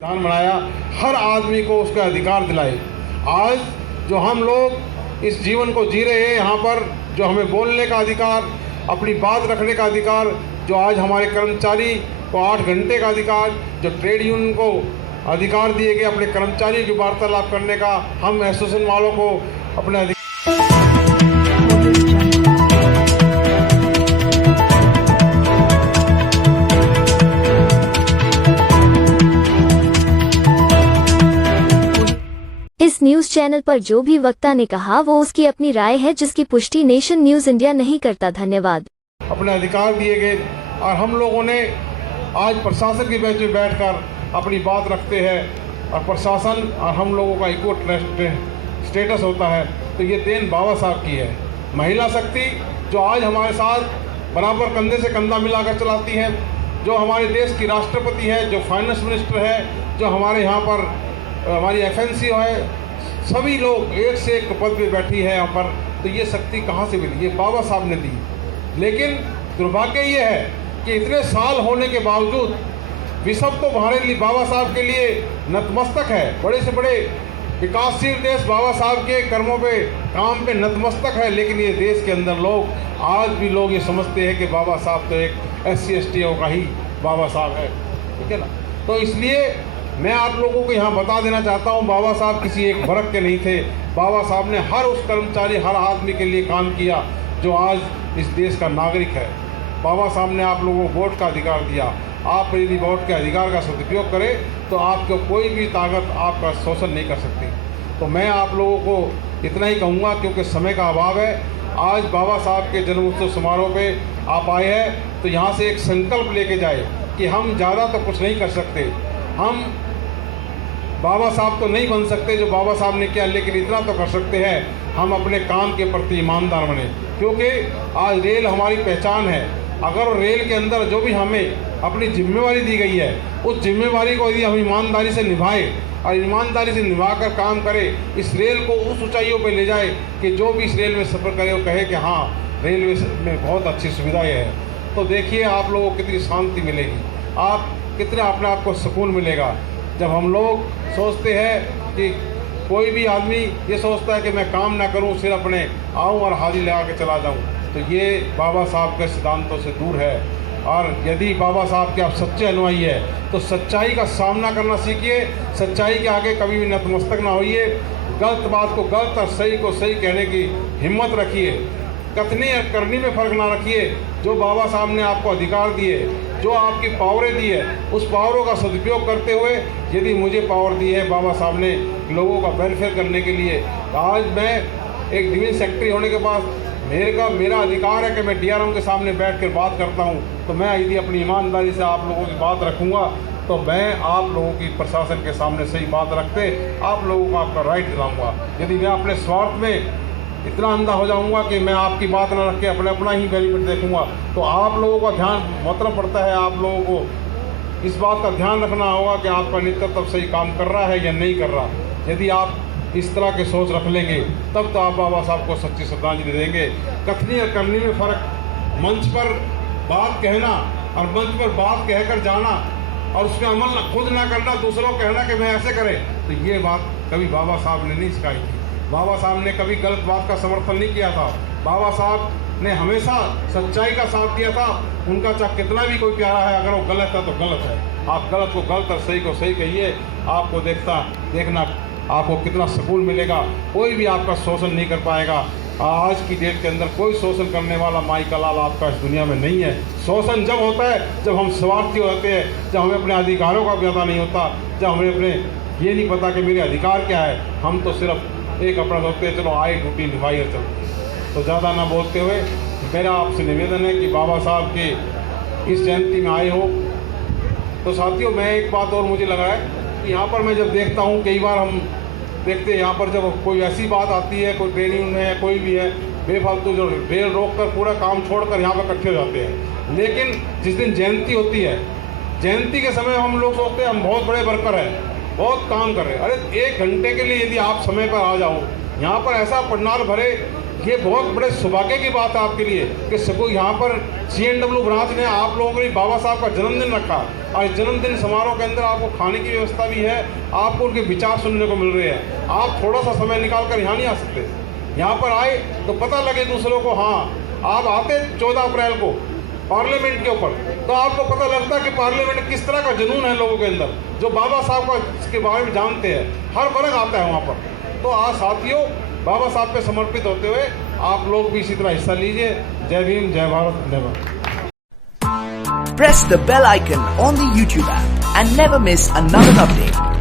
संविधान बनाया, हर आदमी को उसका अधिकार दिलाए। आज जो हम लोग इस जीवन को जी रहे हैं, यहाँ पर जो हमें बोलने का अधिकार, अपनी बात रखने का अधिकार, जो आज हमारे कर्मचारी को 8 घंटे का अधिकार, जो ट्रेड यूनियन को अधिकार दिए गए अपने कर्मचारियों की वार्तालाप करने का, हम एसोसिएशन वालों को अपने अधिकार इस न्यूज चैनल पर जो भी वक्ता ने कहा वो उसकी अपनी राय है, जिसकी पुष्टि नेशन न्यूज इंडिया नहीं करता। धन्यवाद। अपने अधिकार दिए गए और हम लोगों ने आज प्रशासन की बेंच में बैठकर अपनी बात रखते हैं और प्रशासन और हम लोगों का इक्वल स्टेटस होता है, तो ये देन बाबा साहब की है। महिला शक्ति जो आज हमारे साथ बराबर कंधे से कंधा मिलाकर चलाती है, जो हमारे देश की राष्ट्रपति है, जो फाइनेंस मिनिस्टर है, जो हमारे यहाँ पर हमारी एफएनसी है, सभी लोग एक से एक पद पे बैठी है यहाँ पर, तो ये शक्ति कहाँ से मिली? ये बाबा साहब ने दी। लेकिन दुर्भाग्य ये है कि इतने साल होने के बावजूद विश्व तो हमारे लिए बाबा साहब के लिए नतमस्तक है। बड़े से बड़े विकासशील देश बाबा साहब के कर्मों पे, काम पे नतमस्तक है, लेकिन ये देश के अंदर लोग आज भी लोग ये समझते हैं कि बाबा साहब तो एक SC ST का ही बाबा साहब है, ठीक है ना। तो इसलिए मैं आप लोगों को यहाँ बता देना चाहता हूँ, बाबा साहब किसी एक वर्ग के नहीं थे। बाबा साहब ने हर उस कर्मचारी, हर आदमी के लिए काम किया जो आज इस देश का नागरिक है। बाबा साहब ने आप लोगों को वोट का अधिकार दिया। आप यदि वोट के अधिकार का सदुपयोग करें तो आपको कोई भी ताकत आपका शोषण नहीं कर सकती। तो मैं आप लोगों को इतना ही कहूँगा, क्योंकि समय का अभाव है। आज बाबा साहब के जन्मोत्सव समारोह पे आप आए हैं, तो यहाँ से एक संकल्प लेके जाए कि हम ज़्यादा तो कुछ नहीं कर सकते, हम बाबा साहब तो नहीं बन सकते जो बाबा साहब ने किया, लेकिन इतना तो कर सकते हैं, हम अपने काम के प्रति ईमानदार बने। क्योंकि आज रेल हमारी पहचान है। अगर रेल के अंदर जो भी हमें अपनी जिम्मेवारी दी गई है, उस जिम्मेवारी को यदि हम ईमानदारी से निभाएं और ईमानदारी से निभाकर काम करें, इस रेल को उस ऊंचाइयों पर ले जाए कि जो भी इस रेल में सफ़र करे वो कहे कि हाँ, रेलवे में बहुत अच्छी सुविधाएँ हैं। तो देखिए आप लोगों को कितनी शांति मिलेगी, आप कितना अपने आप को सुकून मिलेगा। जब हम लोग सोचते हैं कि कोई भी आदमी ये सोचता है कि मैं काम ना करूं, सिर्फ अपने आऊं और हाजिरी लगा के चला जाऊं, तो ये बाबा साहब के सिद्धांतों से दूर है। और यदि बाबा साहब के आप सच्चे अनुयायी है तो सच्चाई का सामना करना सीखिए, सच्चाई के आगे कभी भी नतमस्तक ना होइए, गलत बात को गलत और सही को सही कहने की हिम्मत रखिए, कथनी और करनी में फ़र्क ना रखिए। जो बाबा साहब ने आपको अधिकार दिए, जो आपकी पावरें दी है, उस पावरों का सदुपयोग करते हुए, यदि मुझे पावर दी है बाबा साहब ने लोगों का वेलफेयर करने के लिए, आज मैं एक डिवीजन सेक्रेटरी होने के बाद मेरा अधिकार है कि मैं DRM के सामने बैठ कर बात करता हूं। तो मैं यदि अपनी ईमानदारी से आप लोगों की बात रखूँगा, तो मैं आप लोगों की प्रशासन के सामने सही बात रखते आप लोगों को आपका राइट दिलाऊँगा। यदि मैं अपने स्वार्थ में इतना अंधा हो जाऊंगा कि मैं आपकी बात न रख के अपना ही बेनिफिट देखूंगा, तो आप लोगों का ध्यान मतलब पड़ता है। आप लोगों को इस बात का ध्यान रखना होगा कि आपका नेतृत्व सही काम कर रहा है या नहीं कर रहा। यदि आप इस तरह के सोच रख लेंगे, तब तो आप बाबा साहब को सच्ची श्रद्धांजलि देंगे। कथनी और करनी में फ़र्क, मंच पर बात कहना और मंच पर बात कहकर जाना और उसमें अमल खुद ना करना, दूसरों को कहना कि मैं ऐसे करें, तो ये बात कभी बाबा साहब ने नहीं सिखाई थी। बाबा साहब ने कभी गलत बात का समर्थन नहीं किया था। बाबा साहब ने हमेशा सच्चाई का साथ दिया था। उनका चाहे कितना भी कोई प्यारा है, अगर वो गलत है तो गलत है। आप गलत को गलत और सही को सही कहिए, आपको देखना आपको कितना सुकून मिलेगा। कोई भी आपका शोषण नहीं कर पाएगा। आज की डेट के अंदर कोई शोषण करने वाला माई का लाल आपका इस दुनिया में नहीं है। शोषण जब होता है जब हम स्वार्थी होते हैं, जब हमें अपने अधिकारों का पता नहीं होता, जब हमें अपने ये नहीं पता कि मेरे अधिकार क्या है। हम तो सिर्फ एक अपना सोचते हैं, चलो आई ड्यूटी निभाई और चलते। तो ज़्यादा ना बोलते हुए मेरा आपसे निवेदन है कि बाबा साहब के इस जयंती में आए हो। तो साथियों, मैं एक बात और मुझे लगा है कि यहाँ पर मैं जब देखता हूँ, कई बार हम देखते हैं यहाँ पर जब कोई ऐसी बात आती है, कोई ट्रेनिंग में है, कोई भी है, बेफालतू जो रेल रोक कर पूरा काम छोड़कर यहाँ पर इकट्ठे हो जाते हैं। लेकिन जिस दिन जयंती होती है, जयंती के समय हम लोग सोचते हैं हम बहुत बड़े वर्कर हैं, बहुत काम कर रहे हैं। अरे 1 घंटे के लिए यदि आप समय पर आ जाओ, यहाँ पर ऐसा पंडाल भरे ये बहुत बड़े सौभाग्य की बात है आपके लिए कि सबको यहाँ पर CNW ब्रांच ने आप लोगों के लिए बाबा साहब का जन्मदिन रखा। आज जन्मदिन समारोह के अंदर आपको खाने की व्यवस्था भी है, आपको उनके विचार सुनने को मिल रहे हैं। आप थोड़ा सा समय निकाल कर यहाँ नहीं आ सकते? यहाँ पर आए तो पता लगे दूसरों को। हाँ, आप आते 14 अप्रैल को पार्लियामेंट के ऊपर, तो आपको पता लगता है कि पार्लियामेंट किस तरह का जुनून है लोगों के अंदर, जो बाबा साहब का इसके बारे में जानते हैं। हर वर्ग आता है वहाँ पर। तो आज साथियों, बाबा साहब पे समर्पित होते हुए आप लोग भी इसी तरह हिस्सा लीजिए। जय भीम, जय भारत, जय Bharat. Press the bell icon on the YouTube app and never miss another update.